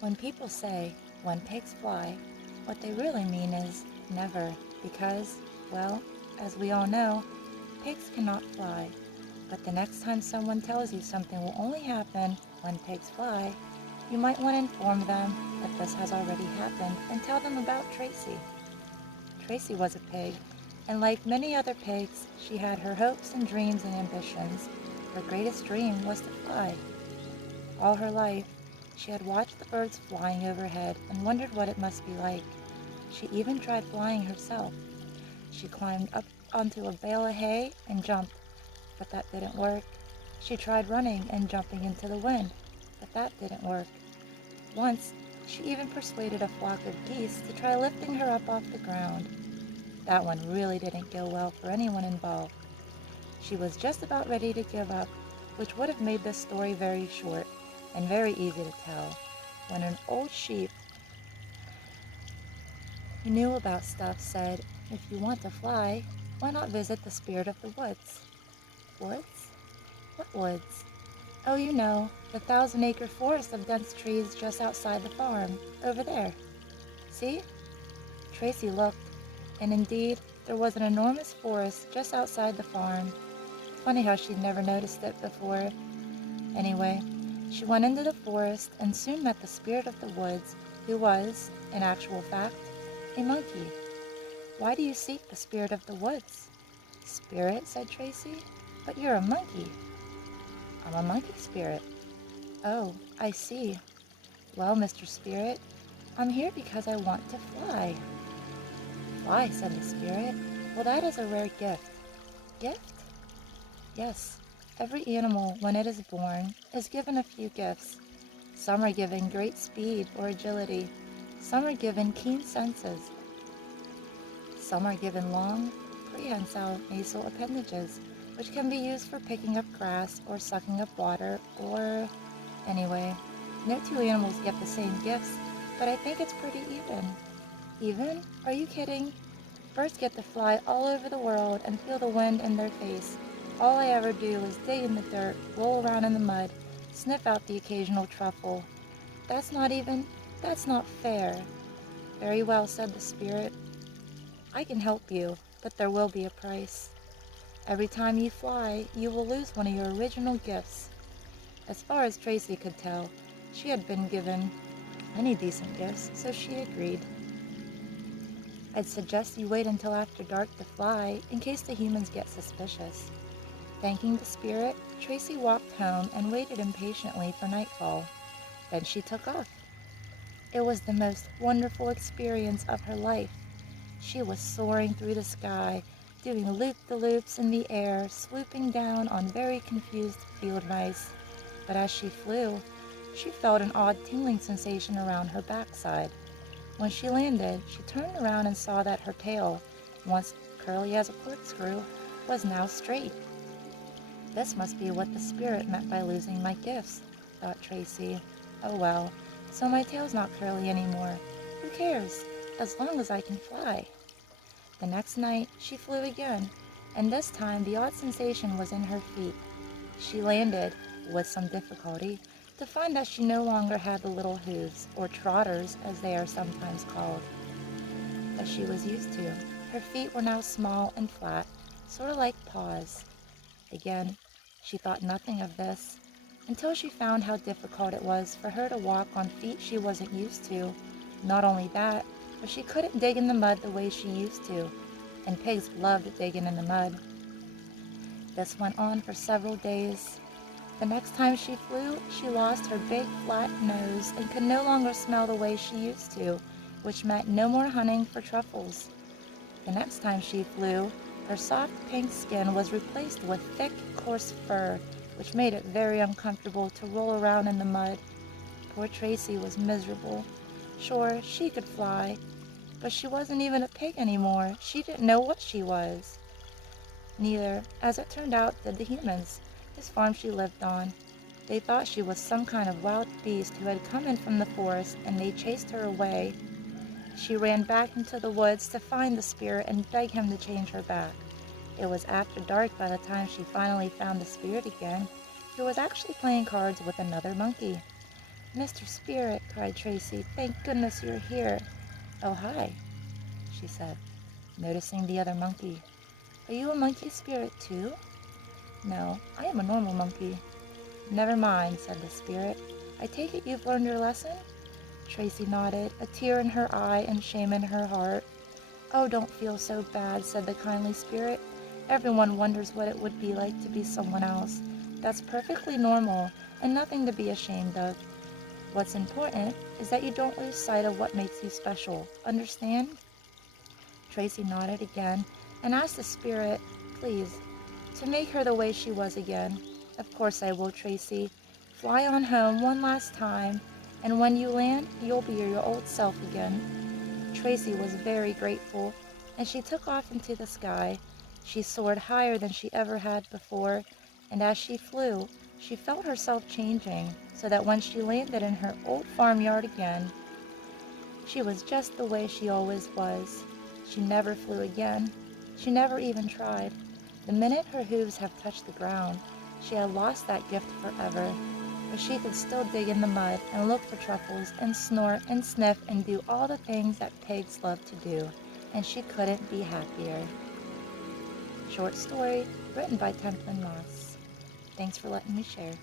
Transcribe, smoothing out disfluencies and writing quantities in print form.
When people say, when pigs fly, what they really mean is never, because, well, as we all know, pigs cannot fly. But the next time someone tells you something will only happen when pigs fly, you might want to inform them that this has already happened and tell them about Tracy. Tracy was a pig, and like many other pigs, she had her hopes and dreams and ambitions. Her greatest dream was to fly. All her life, she had watched the birds flying overhead and wondered what it must be like. She even tried flying herself. She climbed up onto a bale of hay and jumped, but that didn't work. She tried running and jumping into the wind, but that didn't work. Once, she even persuaded a flock of geese to try lifting her up off the ground. That one really didn't go well for anyone involved. She was just about ready to give up, which would have made this story very short and very easy to tell, when an old sheep who knew about stuff said, "If you want to fly, why not visit the spirit of the woods?" Woods? What woods? Oh, you know, the 1,000-acre forest of dense trees just outside the farm, over there. See? Tracy looked, and indeed, there was an enormous forest just outside the farm. Funny how she'd never noticed it before. Anyway, she went into the forest and soon met the spirit of the woods, who was, in actual fact, a monkey. "Why do you seek the spirit of the woods?" "Spirit?" said Tracy. "But you're a monkey." "I'm a monkey spirit." "Oh, I see. Well, Mr. Spirit, I'm here because I want to fly." "Fly," said the spirit. "Well, that is a rare gift." "Gift?" "Yes. Every animal, when it is born, is given a few gifts. Some are given great speed or agility. Some are given keen senses. Some are given long, prehensile nasal appendages, which can be used for picking up grass or sucking up water or... Anyway, no two animals get the same gifts, but I think it's pretty even." "Even? Are you kidding? Birds get to fly all over the world and feel the wind in their face. All I ever do is dig in the dirt, roll around in the mud, sniff out the occasional truffle. That's not fair." "Very well," said the spirit. "I can help you, but there will be a price. Every time you fly, you will lose one of your original gifts." As far as Tracy could tell, she had been given many decent gifts, so she agreed. "I'd suggest you wait until after dark to fly, in case the humans get suspicious." Thanking the spirit, Tracy walked home and waited impatiently for nightfall. Then she took off. It was the most wonderful experience of her life. She was soaring through the sky, doing loop-the-loops in the air, swooping down on very confused field mice. But as she flew, she felt an odd tingling sensation around her backside. When she landed, she turned around and saw that her tail, once curly as a corkscrew, was now straight. "This must be what the spirit meant by losing my gifts," thought Tracy. "Oh well, so my tail's not curly anymore. Who cares, as long as I can fly?" The next night, she flew again, and this time the odd sensation was in her feet. She landed, with some difficulty, to find that she no longer had the little hooves, or trotters as they are sometimes called, that she was used to. Her feet were now small and flat, sort of like paws. Again, she thought nothing of this, until she found how difficult it was for her to walk on feet she wasn't used to. Not only that, but she couldn't dig in the mud the way she used to, and pigs loved digging in the mud. This went on for several days. The next time she flew, she lost her big flat nose and could no longer smell the way she used to, which meant no more hunting for truffles. The next time she flew, her soft pink skin was replaced with thick, coarse fur, which made it very uncomfortable to roll around in the mud. Poor Tracy was miserable. Sure, she could fly, but she wasn't even a pig anymore. She didn't know what she was. Neither, as it turned out, did the humans, whose farm she lived on. They thought she was some kind of wild beast who had come in from the forest, and they chased her away. She ran back into the woods to find the spirit and beg him to change her back. It was after dark by the time she finally found the spirit again, who was actually playing cards with another monkey. Mr. Spirit, cried Tracy, thank goodness you're here. Oh, hi, she said, noticing the other monkey. Are you a monkey spirit too? No, I am a normal monkey. Never mind, said the spirit. I take it you've learned your lesson? Tracy nodded, a tear in her eye and shame in her heart. Oh, don't feel so bad, said the kindly spirit. Everyone wonders what it would be like to be someone else. That's perfectly normal and nothing to be ashamed of. What's important is that you don't lose sight of what makes you special. Understand? Tracy nodded again and asked the spirit, please, to make her the way she was again. Of course I will, Tracy. Fly on home one last time, and when you land, you'll be your old self again. Tracy was very grateful, and she took off into the sky. She soared higher than she ever had before, and as she flew, she felt herself changing, so that when she landed in her old farmyard again, she was just the way she always was. She never flew again. She never even tried. The minute her hooves have touched the ground, she had lost that gift forever. But she could still dig in the mud and look for truffles and snort and sniff and do all the things that pigs love to do, and she couldn't be happier. Short story written by Templon Moss. Thanks for letting me share.